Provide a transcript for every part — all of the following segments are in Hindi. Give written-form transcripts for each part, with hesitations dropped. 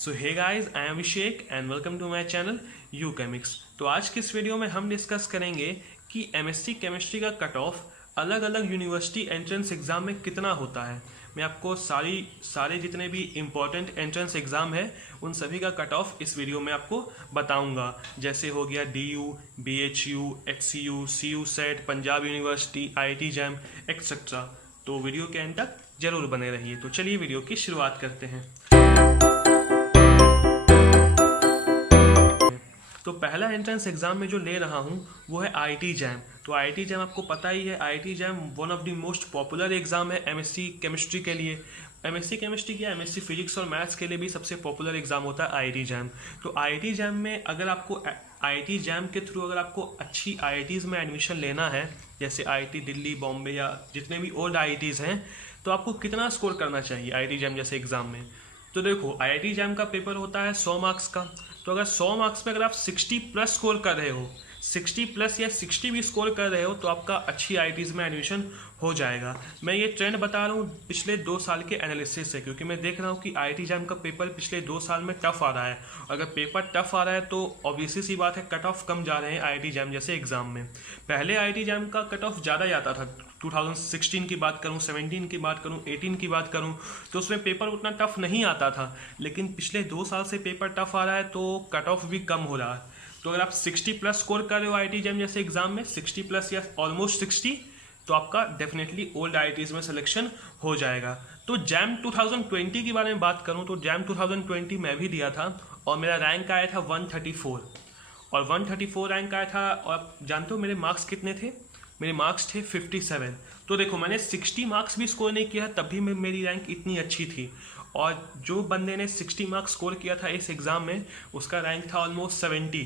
So hey guys, I am Abhishek and welcome to my channel U Chemix. तो आज के इस वीडियो में हम डिस्कस करेंगे कि एमएससी केमिस्ट्री का कट ऑफ अलग अलग यूनिवर्सिटी एंट्रेंस एग्जाम में कितना होता है। मैं आपको सारे जितने भी इम्पोर्टेंट एंट्रेंस एग्जाम है उन सभी का कट ऑफ इस वीडियो में आपको बताऊंगा। जैसे हो गया DU, BHU, HCU, CU set, Punjab university, IIT jam etcetera. तो वीडियो के एंड तक जरूर बने रहिए। तो चलिए वीडियो की शुरुआत करते हैं। तो पहला एंट्रेंस एग्जाम में जो ले रहा हूँ वो है IIT जैम। तो IIT जैम आपको पता ही है, IIT jam one of the most popular exam है एमएससी केमिस्ट्री के लिए। एमएससी केमिस्ट्री या एमएससी फिजिक्स और मैथ्स के लिए भी सबसे पॉपुलर एग्जाम होता है IIT जैम। तो IIT जैम में अगर आपको IIT जैम के थ्रू अगर आपको अच्छी IITs में एडमिशन लेना है, जैसे IIT दिल्ली, बॉम्बे या जितने भी ओल्ड IITs हैं, तो आपको कितना स्कोर करना चाहिए IIT जैम जैसे एग्जाम में। तो देखो, IIT जैम का पेपर होता है 100 मार्क्स का। तो अगर 100 मार्क्स में अगर आप 60 प्लस स्कोर कर रहे हो, 60 प्लस या 60 भी स्कोर कर रहे हो, तो आपका अच्छी IITs में एडमिशन हो जाएगा। मैं ये ट्रेंड बता रहा हूँ पिछले 2 साल के एनालिसिस से, क्योंकि मैं देख रहा हूँ कि IIT जैम का पेपर पिछले 2 साल में टफ आ रहा है। अगर पेपर टफ आ रहा है तो ऑब्वियसली सी बात है कट ऑफ कम जा रहे हैं IIT जैम जैसे एग्जाम में। पहले IIT जैम का कट ऑफ ज़्यादा जाता था। 2016 की बात करूं, 17 की बात करूं, 18 की बात करूं, तो उसमें पेपर उतना टफ नहीं आता था। लेकिन पिछले 2 साल से पेपर टफ आ रहा है तो कट ऑफ भी कम हो रहा है। तो अगर आप 60 प्लस स्कोर कर रहे हो IIT जैम जैसे एग्जाम में, 60 प्लस या ऑलमोस्ट 60, तो आपका डेफिनेटली ओल्ड IITs में सिलेक्शन हो जाएगा। तो जैम 2020 के बारे में बात करूं तो जैम 2020 मैं भी दिया था और मेरा रैंक आया था 134 और 134 रैंक आया था। और आप जानते हो मेरे मार्क्स कितने थे? मेरे मार्क्स थे 57। तो देखो, मैंने 60 मार्क्स भी स्कोर नहीं किया, तब भी मेरी रैंक इतनी अच्छी थी। और जो बंदे ने 60 मार्क्स स्कोर किया था इस एग्ज़ाम में, उसका रैंक था ऑलमोस्ट 70।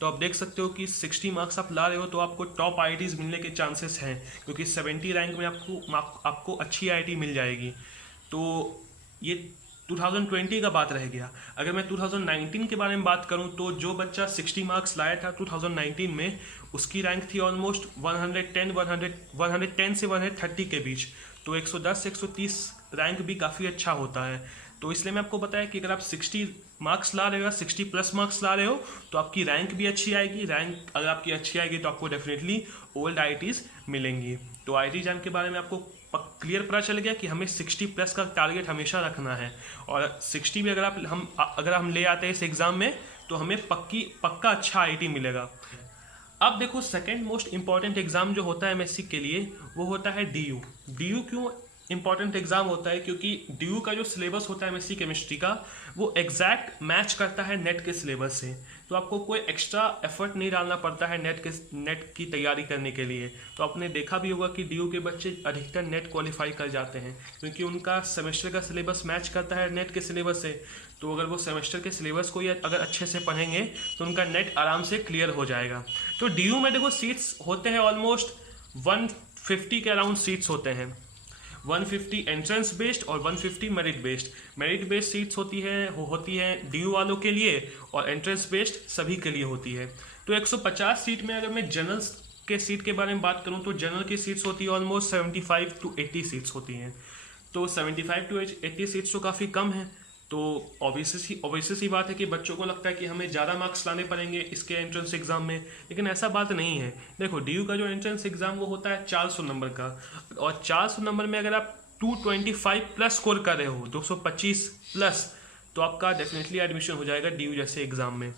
तो आप देख सकते हो कि 60 मार्क्स आप ला रहे हो तो आपको टॉप IITs मिलने के चांसेस हैं, क्योंकि 70 रैंक में आपको अच्छी IIT मिल जाएगी। तो ये 2020 का बात रह गया। अगर मैं 2019 के बारे में बात करूं तो जो बच्चा 60 मार्क्स लाया था 2019 में, उसकी रैंक थी ऑलमोस्ट 110 से 130 के बीच। तो 110 130 रैंक भी काफ़ी अच्छा होता है। तो इसलिए मैं आपको बताया कि अगर आप 60 मार्क्स ला रहे हो, 60 प्लस मार्क्स ला रहे हो, तो आपकी रैंक भी अच्छी आएगी। रैंक अगर आपकी अच्छी आएगी तो आपको डेफिनेटली ओल्ड IITs मिलेंगी। तो IIT जैम के बारे में आपको क्लियर पता चल गया कि हमें 60 प्लस का टारगेट हमेशा रखना है। और 60 भी अगर हम ले आते हैं इस एग्ज़ाम में, तो हमें पक्का अच्छा IIT मिलेगा। अब देखो, सेकंड मोस्ट इंपॉर्टेंट एग्जाम जो होता है एमएससी के लिए वो होता है DU। DU क्यों इंपॉर्टेंट एग्जाम होता है? क्योंकि DU का जो सिलेबस होता है एमएससी केमिस्ट्री का, वो एग्जैक्ट मैच करता है नेट के सिलेबस से। तो आपको कोई एक्स्ट्रा एफर्ट नहीं डालना पड़ता है नेट की तैयारी करने के लिए। तो आपने देखा भी होगा कि DU के बच्चे अधिकतर नेट क्वालिफाई कर जाते हैं, क्योंकि उनका सेमेस्टर का सिलेबस मैच करता है नेट के सिलेबस से। तो अगर वो सेमेस्टर के सिलेबस को अगर अच्छे से पढ़ेंगे तो उनका नेट आराम से क्लियर हो जाएगा। तो DU में देखो सीट्स होते हैं ऑलमोस्ट 150 के अराउंड सीट्स होते हैं। 150 एंट्रेंस बेस्ड और 150 merit based. Merit based seats होती है DU वालों के लिए, और एंट्रेंस बेस्ड सभी के लिए होती है। तो 150 सीट में अगर मैं जनरल के सीट के बारे में बात करूं तो जनरल की सीट्स होती है ऑलमोस्ट 75 to 80 सीट्स होती हैं। तो 75 to 80 सीट्स तो काफ़ी कम है। तो ऑब्वियसली सी बात है कि बच्चों को लगता है कि हमें ज़्यादा मार्क्स लाने पड़ेंगे इसके एंट्रेंस एग्जाम में, लेकिन ऐसा बात नहीं है। देखो, DU का जो एंट्रेंस एग्जाम वो होता है 400 नंबर का, और 400 नंबर में अगर आप 225 प्लस स्कोर कर रहे हो, 225 प्लस, तो आपका डेफिनेटली एडमिशन हो जाएगा DU जैसे एग्जाम में।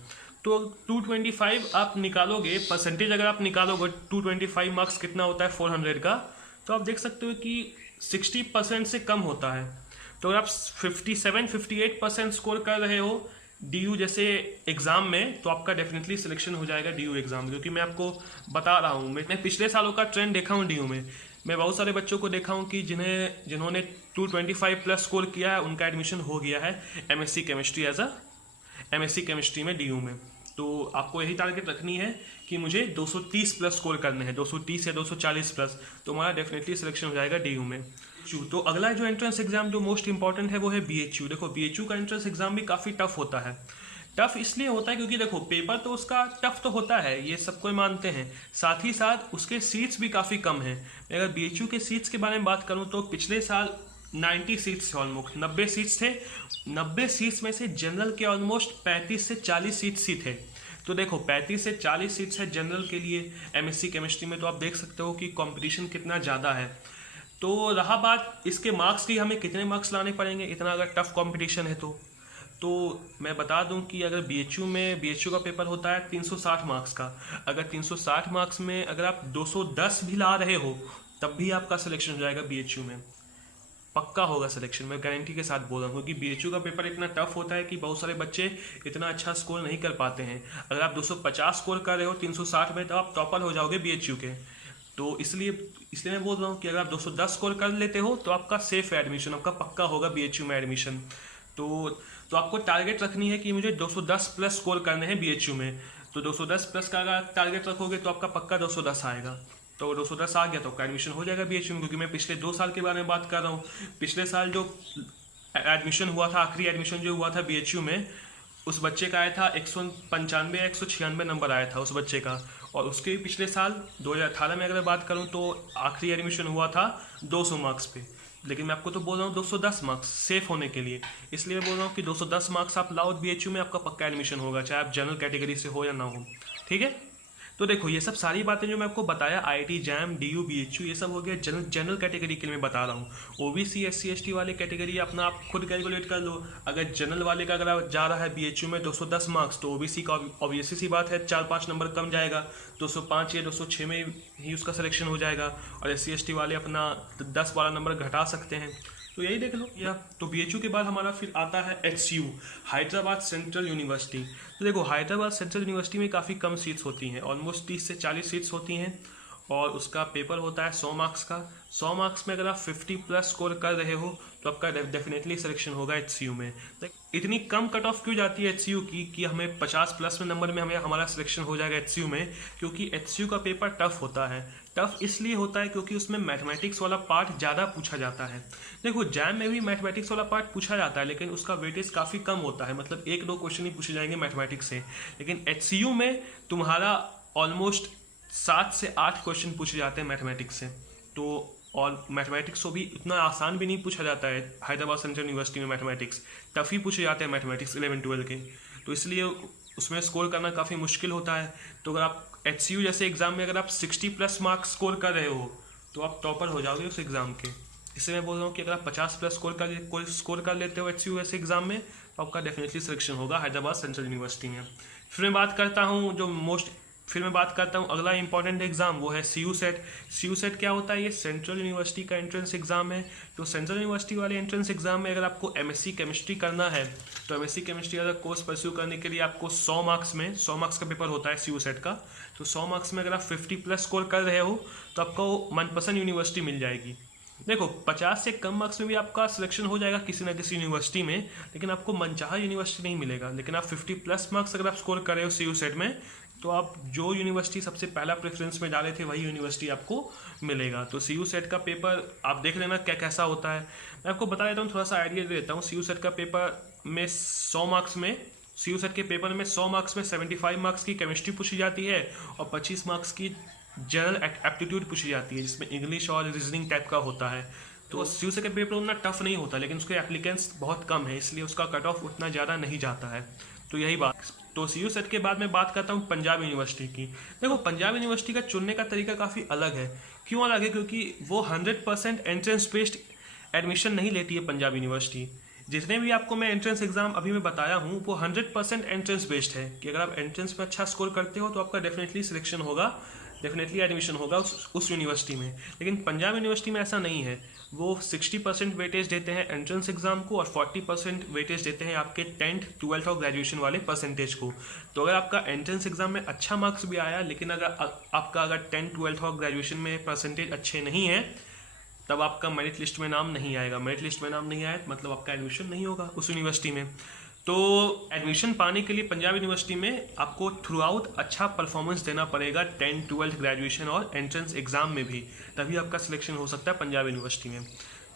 तो 225 आप निकालोगे, परसेंटेज अगर आप निकालोगे 225 मार्क्स कितना होता है 400 का, तो आप देख सकते हो कि 60% से कम होता है। तो अगर आप 57-58% स्कोर कर रहे हो DU जैसे एग्ज़ाम में, तो आपका डेफिनेटली सिलेक्शन हो जाएगा DU एग्ज़ाम। क्योंकि मैं आपको बता रहा हूँ, मैं पिछले सालों का ट्रेंड देखा हूँ DU में। मैं बहुत सारे बच्चों को देखा हूँ कि जिन्होंने 225 प्लस स्कोर किया है, उनका एडमिशन हो गया है एमएससी केमिस्ट्री एमएससी केमिस्ट्री में DU में। तो आपको यही टारगेट रखनी है कि मुझे 230 प्लस स्कोर करने हैं, 230 या 240 प्लस, तो हमारा डेफिनेटली सिलेक्शन हो जाएगा DU में। तो अगला जो एंट्रेंस एग्जाम जो मोस्ट इंपॉर्टेंट है वो है BHU। देखो, BHU का एंट्रेंस एग्जाम भी काफ़ी टफ होता है। टफ इसलिए होता है क्योंकि देखो, पेपर तो उसका टफ तो होता है, ये सबको मानते हैं, साथ ही साथ उसके सीट्स भी काफ़ी कम हैं। मैं अगर BHU के सीट्स के बारे में बात करूं तो पिछले साल 90 सीट्स थे, ऑलमोस्ट 90 सीट्स थे। 90 सीट्स में से जनरल के ऑलमोस्ट 35 से 40 सीट्स ही थे। तो देखो 35 से 40 सीट्स है जनरल के लिए एमएससी केमिस्ट्री में, तो आप देख सकते हो कि कंपटीशन कितना ज़्यादा है। तो रहा बात इसके मार्क्स की, हमें कितने मार्क्स लाने पड़ेंगे इतना अगर टफ कंपटीशन है तो मैं बता दूं कि अगर बीएचयू का पेपर होता है 360 मार्क्स का। अगर 360 मार्क्स में अगर आप 210 भी ला रहे हो तब भी आपका सिलेक्शन हो जाएगा बीएचयू में, पक्का होगा सिलेक्शन, मैं गारंटी के साथ बोल रहा हूँ। क्योंकि बीएचयू का पेपर इतना टफ होता है कि बहुत सारे बच्चे इतना अच्छा स्कोर नहीं कर पाते हैं। अगर आप 250 स्कोर कर रहे हो 360 में तो आप टॉपर हो जाओगे बीएचयू के। तो इसलिए मैं बोल रहा हूँ कि अगर आप 210 स्कोर कर लेते हो तो आपका सेफ है एडमिशन, आपका पक्का होगा बीएचयू में एडमिशन। तो आपको टारगेट रखनी है कि मुझे 210 प्लस स्कोर करने हैं बीएचयू में। तो 210 प्लस का अगर टारगेट रखोगे तो आपका पक्का 210 आएगा। तो 210 आ गया तो आपका एडमिशन हो जाएगा बीएचयू में। क्योंकि मैं पिछले 2 साल के बारे में बात कर रहा हूँ। पिछले साल जो एडमिशन हुआ था, आखिरी एडमिशन जो हुआ था बीएचयू में, उस बच्चे का आया था 195 या 196 नंबर आया था उस बच्चे का। और उसके पिछले साल 2018 में अगर बात करूं तो आखिरी एडमिशन हुआ था 200 मार्क्स पे। लेकिन मैं आपको तो बोल रहा हूँ 210 मार्क्स सेफ होने के लिए। इसलिए बोल रहा हूँ कि 210 मार्क्स आप लाओ बीएचयू में, आपका पक्का एडमिशन होगा, चाहे आप जनरल कैटेगरी से हो या ना हो। ठीक है, तो देखो ये सब सारी बातें जो मैं आपको बताया, आईआईटी जैम, डीयू, बीएचयू, ये सब हो गया जनरल कैटेगरी के लिए मैं बता रहा हूँ। ओबीसी, एससी, एसटी वाले कैटेगरी अपना आप खुद कैलकुलेट कर लो। अगर जनरल वाले का अगर जा रहा है बीएचयू में 210 मार्क्स, तो ओबीसी का ऑब्वियसली सी बात है 4-5 नंबर कम जाएगा, 205 या 206 में ही उसका सिलेक्शन हो जाएगा। और एससी एसटी वाले अपना 10-12 नंबर घटा सकते हैं। तो यही देख लो या तो बीएचयू के बाद हमारा फिर आता है एचसीयू, हैदराबाद सेंट्रल यूनिवर्सिटी। तो देखो हैदराबाद सेंट्रल यूनिवर्सिटी में काफ़ी कम सीट्स होती हैं, ऑलमोस्ट 30 से 40 सीट्स होती हैं। और उसका पेपर होता है 100 मार्क्स का। 100 मार्क्स में अगर आप 50 प्लस स्कोर कर रहे हो तो आपका डेफिनेटली सिलेक्शन होगा एचसीयू में। इतनी कम कट ऑफ क्यों जाती है एचसीयू की कि हमें 50 प्लस में नंबर में हमारा सिलेक्शन हो जाएगा एचसीयू में? क्योंकि एचसीयू का पेपर टफ होता है। टफ इसलिए होता है क्योंकि उसमें मैथमेटिक्स वाला पार्ट ज़्यादा पूछा जाता है। देखो जैम में भी मैथमेटिक्स वाला पार्ट पूछा जाता है, लेकिन उसका वेटेज काफ़ी कम होता है, मतलब 1-2 क्वेश्चन ही पूछे जाएंगे मैथमेटिक्स से। लेकिन एचसीयू में तुम्हारा ऑलमोस्ट 7 से 8 क्वेश्चन पूछे जाते हैं मैथमेटिक्स से। तो और मैथमेटिक्स को भी इतना आसान भी नहीं पूछा जाता है हैदराबाद सेंट्रल यूनिवर्सिटी में। मैथमेटिक्स टफ ही पूछे जाते हैं मैथमेटिक्स 11-12 के। तो इसलिए उसमें स्कोर करना काफ़ी मुश्किल होता है। तो अगर आप एचसीयू जैसे एग्जाम में अगर आप 60 प्लस मार्क्स स्कोर कर रहे हो तो आप टॉपर हो जाओगे उस एग्ज़ाम के। इसलिए मैं बोल रहा हूँ कि अगर आप 50 प्लस स्कोर कर लेते हो एचसीयू जैसे एग्जाम में तो आपका डेफिनेटली सिलेक्शन होगा हैदराबाद सेंट्रल यूनिवर्सिटी में। फिर मैं बात करता हूँ अगला इंपॉर्टेंट एग्जाम, वो है सीयू सेट। सीयू सेट क्या होता है? ये सेंट्रल यूनिवर्सिटी का एंट्रेंस एग्जाम है। तो सेंट्रल यूनिवर्सिटी वाले एंट्रेंस एग्जाम में अगर आपको एमएससी केमिस्ट्री करना है तो एमएससी केमिस्ट्री अगर कोर्स परस्यू करने के लिए आपको 100 मार्क्स का पेपर होता है सीयू सेट का। तो 100 मार्क्स में अगर आप 50 प्लस स्कोर कर रहे हो तो आपको मनपसंद यूनिवर्सिटी मिल जाएगी। देखो 50 से कम मार्क्स में भी आपका सिलेक्शन हो जाएगा किसी ना किसी यूनिवर्सिटी में, लेकिन आपको मनचाहा यूनिवर्सिटी नहीं मिलेगा। लेकिन आप 50 प्लस मार्क्स अगर आप स्कोर कर रहे हो सीयू सेट में तो आप जो यूनिवर्सिटी सबसे पहला प्रेफरेंस में डाले थे वही यूनिवर्सिटी आपको मिलेगा। तो सीयू सेट का पेपर आप देख लेना कैसा होता है। मैं आपको बता देता हूँ, थोड़ा सा आइडिया दे देता हूँ। सीयू सेट का पेपर में 100 मार्क्स में सीयू सेट के पेपर में 100 मार्क्स में 75 मार्क्स की केमिस्ट्री पूछी जाती है और 25 मार्क्स की जनरल एप्टीट्यूड पूछी जाती है, जिसमें इंग्लिश और रीजनिंग टाइप का होता है। तो सीयू सेट का पेपर उतना टफ नहीं होता, लेकिन उसके एप्लीकेंट्स बहुत कम है, इसलिए उसका कट ऑफ उतना ज़्यादा नहीं जाता है। तो यही बात। तो सीयू सेट के बाद मैं बात करता हूँ पंजाब यूनिवर्सिटी की। देखो पंजाब यूनिवर्सिटी का चुनने का तरीका काफ़ी अलग है। क्यों अलग है? क्योंकि वो 100% एंट्रेंस बेस्ड एडमिशन नहीं लेती है पंजाब यूनिवर्सिटी। जितने भी आपको मैं एंट्रेंस एग्जाम अभी मैं बताया हूँ वो 100% एंट्रेंस बेस्ड है कि अगर आप एंट्रेंस में अच्छा स्कोर करते हो तो आपका डेफिनेटली सिलेक्शन होगा, डेफिनेटली एडमिशन होगा उस यूनिवर्सिटी में। लेकिन पंजाब यूनिवर्सिटी में ऐसा नहीं है। वो 60% वेटेज देते हैं एंट्रेंस एग्जाम को और 40% वेटेज देते हैं आपके 10th, 12th और ग्रेजुएशन वाले परसेंटेज को। तो अगर आपका एंट्रेंस एग्जाम में अच्छा मार्क्स भी आया, लेकिन अगर 10th, 12th और ग्रेजुएशन में परसेंटेज अच्छे नहीं हैं, तब आपका मेरिट लिस्ट में नाम नहीं आएगा। मेरिट लिस्ट में नाम नहीं आया मतलब आपका एडमिशन नहीं होगा उस यूनिवर्सिटी में। तो एडमिशन पाने के लिए पंजाब यूनिवर्सिटी में आपको थ्रू आउट अच्छा परफॉर्मेंस देना पड़ेगा 10th, 12th, ग्रेजुएशन और एंट्रेंस एग्जाम में भी, तभी आपका सिलेक्शन हो सकता है पंजाब यूनिवर्सिटी में।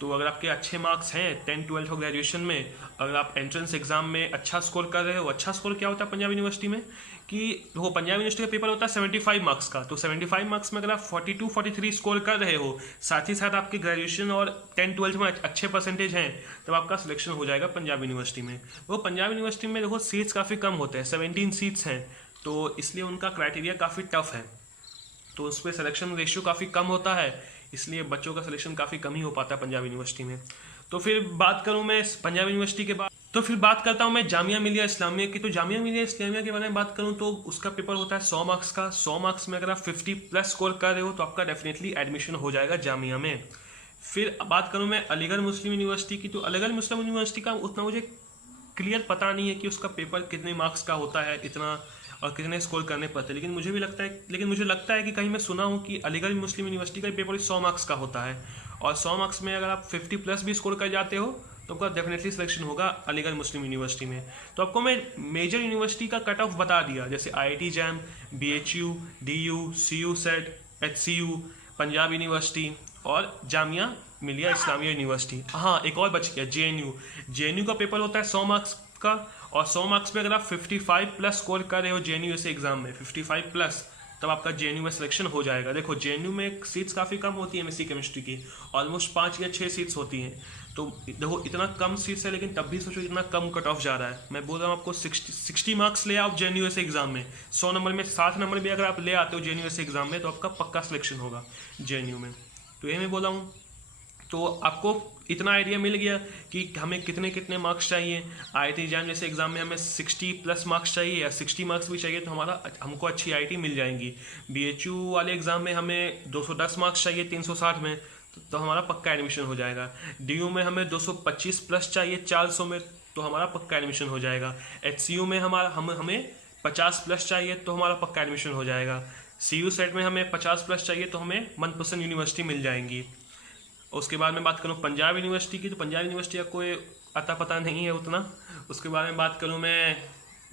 तो अगर आपके अच्छे मार्क्स हैं 10, 12 और ग्रेजुएशन में, अगर आप एंट्रेंस एग्जाम में अच्छा स्कोर कर रहे हो, अच्छा स्कोर क्या होता है पंजाब यूनिवर्सिटी में कि वो पंजाब यूनिवर्सिटी का पेपर होता है 75 मार्क्स का, तो 75 मार्क्स में अगर आप 42, 43 स्कोर कर रहे हो, साथ ही साथ आपके ग्रेजुएशन और 10, 12 में अच्छे परसेंटेज हैं, तब आपका सिलेक्शन हो जाएगा पंजाब यूनिवर्सिटी में। वो पंजाब यूनिवर्सिटी में देखो सीट्स काफ़ी कम होते हैं, 17 सीट्स हैं, तो इसलिए उनका क्राइटेरिया काफ़ी टफ है, तो उस पर सिलेक्शन रेशियो काफ़ी कम होता है, इसलिए बच्चों का सिलेक्शन काफ़ी कम ही हो पाता है पंजाब यूनिवर्सिटी में। तो फिर बात करूँ मैं पंजाब यूनिवर्सिटी के बाद, तो फिर बात करता हूँ मैं जामिया मिलिया इस्लामिया की। तो जामिया मिलिया इस्लामिया के बारे में बात करूँ तो उसका पेपर होता है 100 मार्क्स का। 100 मार्क्स में अगर आप 50+ स्कोर कर रहे हो तो आपका डेफिनेटली एडमिशन हो जाएगा जामिया में। फिर बात करूँ मैं अलीगढ़ मुस्लिम यूनिवर्सिटी की, तो अलीगढ़ मुस्लिम यूनिवर्सिटी का उतना मुझे क्लियर पता नहीं है कि उसका पेपर कितने मार्क्स का होता है इतना, और कितने स्कोर करने पड़ते हैं, लेकिन मुझे लगता है कि कहीं मैं सुना हूँ कि अलीगढ़ मुस्लिम यूनिवर्सिटी का पेपर 100 मार्क्स का होता है, और 100 मार्क्स में अगर आप 50+ भी स्कोर कर जाते हो तो आपका डेफिनेटली सिलेक्शन होगा अलीगढ़ मुस्लिम यूनिवर्सिटी में। तो आपको मैं मेजर यूनिवर्सिटी का कट ऑफ बता दिया, जैसे IIT jam, BHU, DU, CU set, HCU, Punjab university और जामिया मिलिया इस्लामिया यूनिवर्सिटी। हाँ, एक और बच गया, JNU का पेपर होता है 100 मार्क्स का, और 100 मार्क्स में अगर आप 55+ स्कोर कर रहे हो JNU से एग्जाम में 55+, तब आपका JNU में सिलेक्शन हो जाएगा। देखो JNU में सीट्स काफ़ी कम होती है MSc केमिस्ट्री की, ऑलमोस्ट 5 या 6 सीट्स होती हैं, तो देखो इतना कम सीट्स है, लेकिन तब भी सोचो इतना कम कट ऑफ जा रहा है। मैं बोल रहा हूँ आपको 60 मार्क्स ले आओ JNU से एग्जाम में, 100 नंबर में 60 नंबर भी अगर आप ले आते हो JNU से एग्जाम में, तो आपका पक्का सिलेक्शन होगा JNU में। तो ये मैं बोला हूँ, तो आपको इतना आइडिया मिल गया कि हमें कितने कितने मार्क्स चाहिए। IIT जैम जैसे एग्जाम में हमें 60+ मार्क्स चाहिए या 60 मार्क्स भी चाहिए तो हमको अच्छी IIT मिल जाएंगी। BHU वाले एग्जाम में हमें 210 मार्क्स चाहिए 360 में, तो हमारा पक्का एडमिशन हो जाएगा। DU में हमें 225+ चाहिए 400 में, तो हमारा पक्का एडमिशन हो जाएगा। HCU में हमें 50+ चाहिए तो हमारा पक्का एडमिशन हो जाएगा। CU सेट में हमें 50+ चाहिए तो हमें मनपसंद यूनिवर्सिटी मिल जाएंगी। उसके बाद में बात करूँ पंजाब यूनिवर्सिटी की, तो पंजाब यूनिवर्सिटी का कोई अता पता नहीं है उतना। उसके बारे में बात करूँ मैं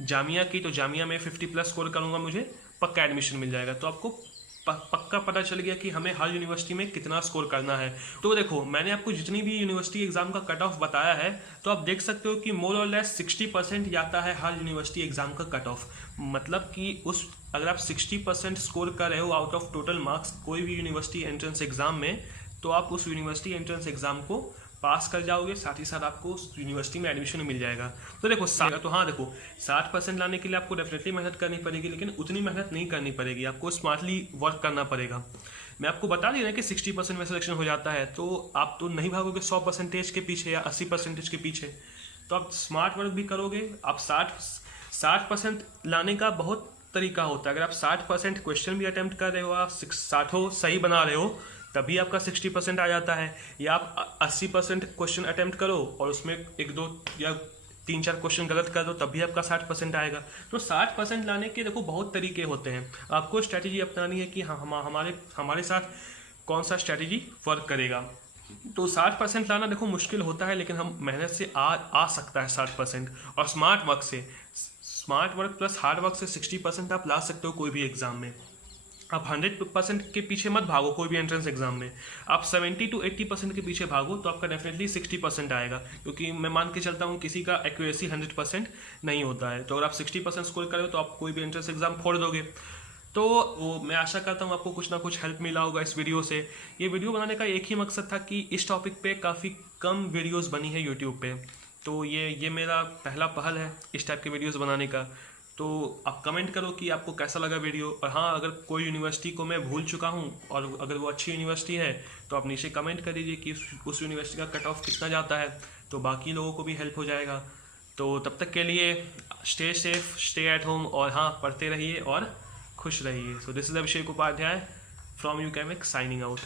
जामिया की, तो जामिया में 50+ स्कोर करूँगा, मुझे पक्का एडमिशन मिल जाएगा। तो आपको पक्का पता चल गया कि हमें हर यूनिवर्सिटी में कितना स्कोर करना है। तो देखो मैंने आपको जितनी भी यूनिवर्सिटी एग्जाम का कट ऑफ बताया है, तो आप देख सकते हो कि मोर और लेस 60% जाता है हर यूनिवर्सिटी एग्जाम का कट ऑफ। मतलब कि अगर आप 60% स्कोर कर रहे हो आउट ऑफ टोटल मार्क्स कोई भी यूनिवर्सिटी एंट्रेंस एग्जाम में, तो आप उस यूनिवर्सिटी एंट्रेंस एग्जाम को पास कर जाओगे, साथ ही साथ आपको उस यूनिवर्सिटी में एडमिशन मिल जाएगा। तो देखो 60% लाने के लिए आपको डेफिनेटली मेहनत करनी पड़ेगी, लेकिन उतनी मेहनत नहीं करनी पड़ेगी, आपको स्मार्टली वर्क करना पड़ेगा। मैं आपको बता दी ना कि 60% में सिलेक्शन हो जाता है, तो आप तो नहीं भागोगे 100% के पीछे या 80% के पीछे, तो आप स्मार्ट वर्क भी करोगे। आप 60% लाने का बहुत तरीका होता है। अगर आप 60% क्वेश्चन भी अटेम्प्ट कर रहे हो, आप 60 सही बना रहे हो, तभी आपका 60% आ जाता है। या आप 80% क्वेश्चन अटेम्प्ट करो और उसमें 1, 2 या 3, 4 क्वेश्चन गलत कर दो, तभी आपका 60% आएगा। तो 60% लाने के देखो बहुत तरीके होते हैं, आपको स्ट्रैटेजी अपनानी है कि हाँ हमारे साथ कौन सा स्ट्रैटेजी वर्क करेगा। तो 60% लाना देखो मुश्किल होता है, लेकिन हम मेहनत से आ सकता है 60%, और smart work plus hard work से 60% आप ला सकते हो कोई भी एग्जाम में। आप 100% के पीछे मत भागो कोई भी एंट्रेंस एग्जाम में, आप 70 to 80% के पीछे भागो, तो आपका डेफिनेटली 60% आएगा। क्योंकि मैं मान के चलता हूँ किसी का एक्यूरेसी 100% नहीं होता है, तो अगर आप 60% स्कोर करो तो आप कोई भी एंट्रेंस एग्जाम फोड़ दोगे। तो वो मैं आशा करता हूँ आपको कुछ ना कुछ हेल्प मिला होगा इस वीडियो से। ये वीडियो बनाने का एक ही मकसद था कि इस टॉपिक पे काफ़ी कम वीडियोस बनी है यूट्यूब पे, तो ये मेरा पहला पहल है इस टाइप के वीडियोस बनाने का। तो आप कमेंट करो कि आपको कैसा लगा वीडियो, और हाँ अगर कोई यूनिवर्सिटी को मैं भूल चुका हूँ और अगर वो अच्छी यूनिवर्सिटी है तो आप नीचे कमेंट कर दीजिए कि उस यूनिवर्सिटी का कट ऑफ कितना जाता है, तो बाकी लोगों को भी हेल्प हो जाएगा। तो तब तक के लिए stay safe, stay at home, और हाँ पढ़ते रहिए और खुश रहिए। So this is Abhishek Upadhyay from U Chemic signing out.